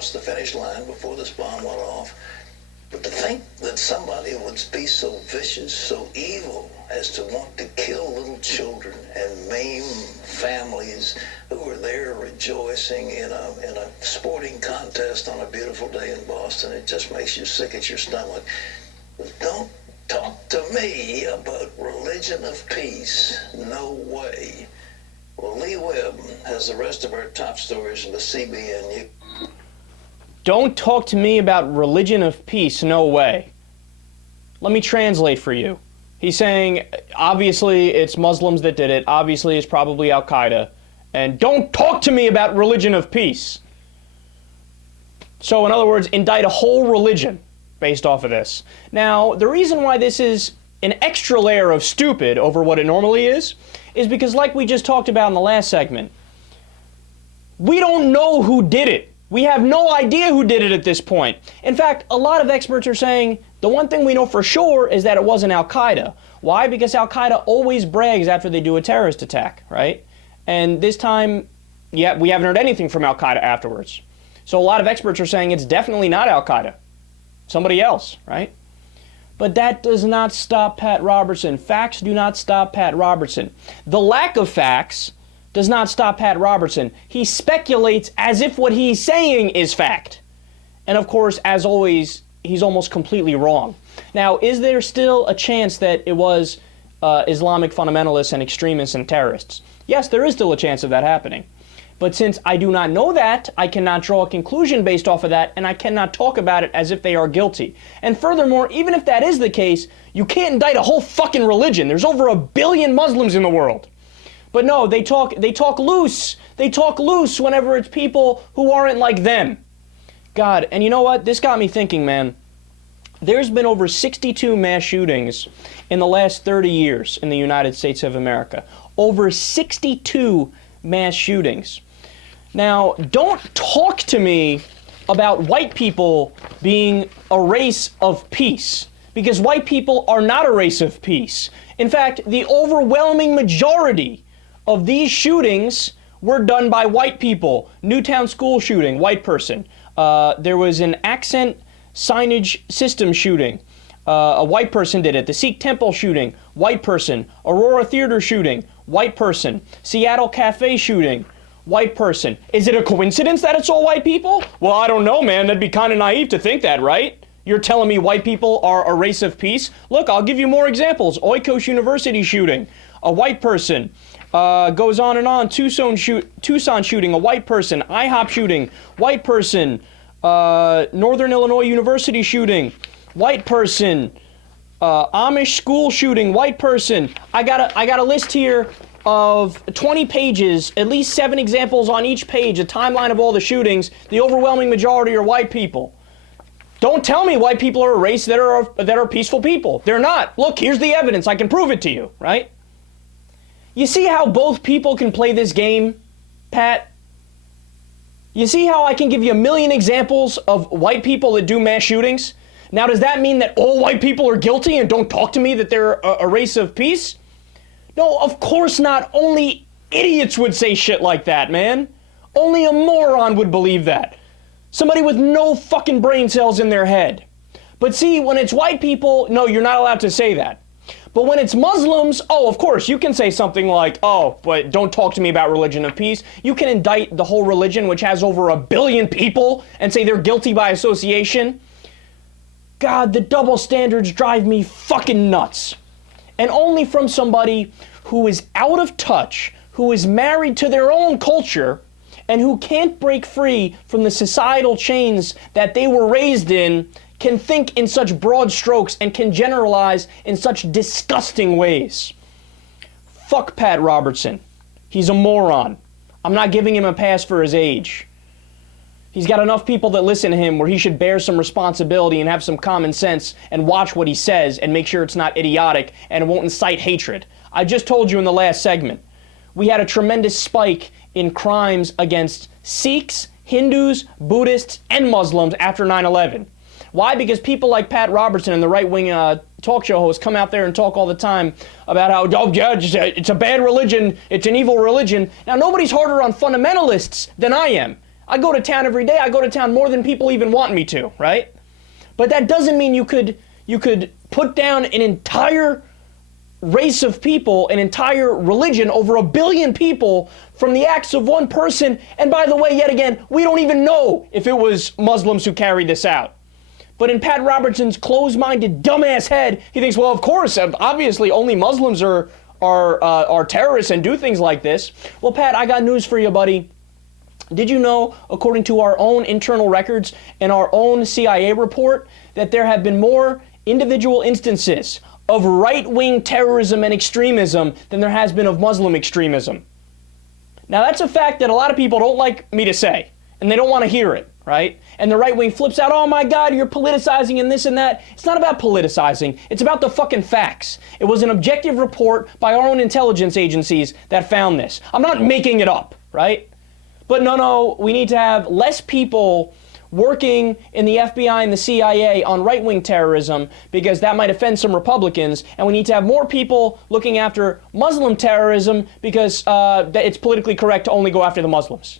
across the finish line before this bomb went off. But to think that somebody would be so vicious, so evil, as to want to kill little children and maim families who were there rejoicing in a sporting contest on a beautiful day in Boston, it just makes you sick at your stomach. Don't talk to me about religion of peace. No way. Well, Lee Webb has the rest of our top stories in the CBN. Don't talk to me about religion of peace. No way. Let me translate for you. He's saying, obviously, it's Muslims that did it. Obviously, it's probably Al-Qaeda. And don't talk to me about religion of peace. So, in other words, indict a whole religion based off of this. Now, the reason why this is an extra layer of stupid over what it normally is because, like we just talked about in the last segment, we don't know who did it. We have no idea who did it at this point. In fact, a lot of experts are saying the one thing we know for sure is that it wasn't Al-Qaeda. Why? Because Al-Qaeda always brags after they do a terrorist attack, right? And this time, yeah, we haven't heard anything from Al-Qaeda afterwards. So a lot of experts are saying it's definitely not Al-Qaeda. Somebody else, right? But that does not stop Pat Robertson. Facts do not stop Pat Robertson. The lack of facts does not stop Pat Robertson. He speculates as if what he's saying is fact. And of course, as always, he's almost completely wrong. Now, is there still a chance that it was Islamic fundamentalists and extremists and terrorists? Yes, there is still a chance of that happening. But since I do not know that, I cannot draw a conclusion based off of that, and I cannot talk about it as if they are guilty. And furthermore, even if that is the case, you can't indict a whole fucking religion. There's over 1 billion Muslims in the world. But no, they talk loose. They talk loose whenever it's people who aren't like them. God, and you know what? This got me thinking, man. There's been over 62 mass shootings in the last 30 years in the United States of America. Over 62 mass shootings. Now, don't talk to me about white people being a race of peace, because white people are not a race of peace. In fact, the overwhelming majority of these shootings were done by white people. Newtown school shooting, white person. There was an accent signage system shooting. A white person did it. The Sikh temple shooting, white person. Aurora Theater shooting, white person. Seattle Cafe shooting, white person. Is it a coincidence that it's all white people? Well, I don't know, man. That'd be kind of naive to think that, right? You're telling me white people are a race of peace? Look, I'll give you more examples. Oikos University shooting, a white person. Goes on and on. Tucson shooting, a white person. IHOP shooting, white person. Northern Illinois University shooting, white person. Amish school shooting, white person. I got a list here of 20 pages, at least 7 examples on each page, a timeline of all the shootings. The overwhelming majority are white people. Don't tell me white people are a race that are peaceful people. They're not. Look, here's the evidence. I can prove it to you, right? You see how both people can play this game, Pat? You see how I can give you 1 million examples of white people that do mass shootings? Now, does that mean that all white people are guilty and don't talk to me that they're a race of peace? No, of course not. Only idiots would say shit like that, man. Only a moron would believe that. Somebody with no fucking brain cells in their head. But see, when it's white people, no, you're not allowed to say that. But when it's Muslims, oh, of course, you can say something like, oh, but don't talk to me about religion of peace. You can indict the whole religion, which has over 1 billion people, and say they're guilty by association. God, the double standards drive me fucking nuts. And only from somebody who is out of touch, who is married to their own culture, and who can't break free from the societal chains that they were raised in, can think in such broad strokes and can generalize in such disgusting ways. Fuck Pat Robertson. He's a moron. I'm not giving him a pass for his age. He's got enough people that listen to him where he should bear some responsibility and have some common sense and watch what he says and make sure it's not idiotic and it won't incite hatred. I just told you in the last segment, we had a tremendous spike in crimes against Sikhs, Hindus, Buddhists, and Muslims after 9/11. Why? Because people like Pat Robertson and the right-wing talk show hosts come out there and talk all the time about how, oh, yeah, it's a bad religion, it's an evil religion. Now, nobody's harder on fundamentalists than I am. I go to town every day. I go to town more than people even want me to, right? But that doesn't mean you could put down an entire race of people, an entire religion, over 1 billion people from the acts of one person. And by the way, yet again, we don't even know if it was Muslims who carried this out. But in Pat Robertson's closed-minded, dumbass head, he thinks, well, of course, obviously only Muslims are terrorists and do things like this. Well, Pat, I got news for you, buddy. Did you know, according to our own internal records and our own CIA report, that there have been more individual instances of right-wing terrorism and extremism than there has been of Muslim extremism? Now, that's a fact that a lot of people don't like me to say, and they don't want to hear it, right? And the right wing flips out, oh my God, you're politicizing and this and that. It's not about politicizing. It's about the fucking facts. It was an objective report by our own intelligence agencies that found this. I'm not making it up, right? But no, we need to have less people working in the FBI and the CIA on right-wing terrorism because that might offend some Republicans, and we need to have more people looking after Muslim terrorism because it's politically correct to only go after the Muslims.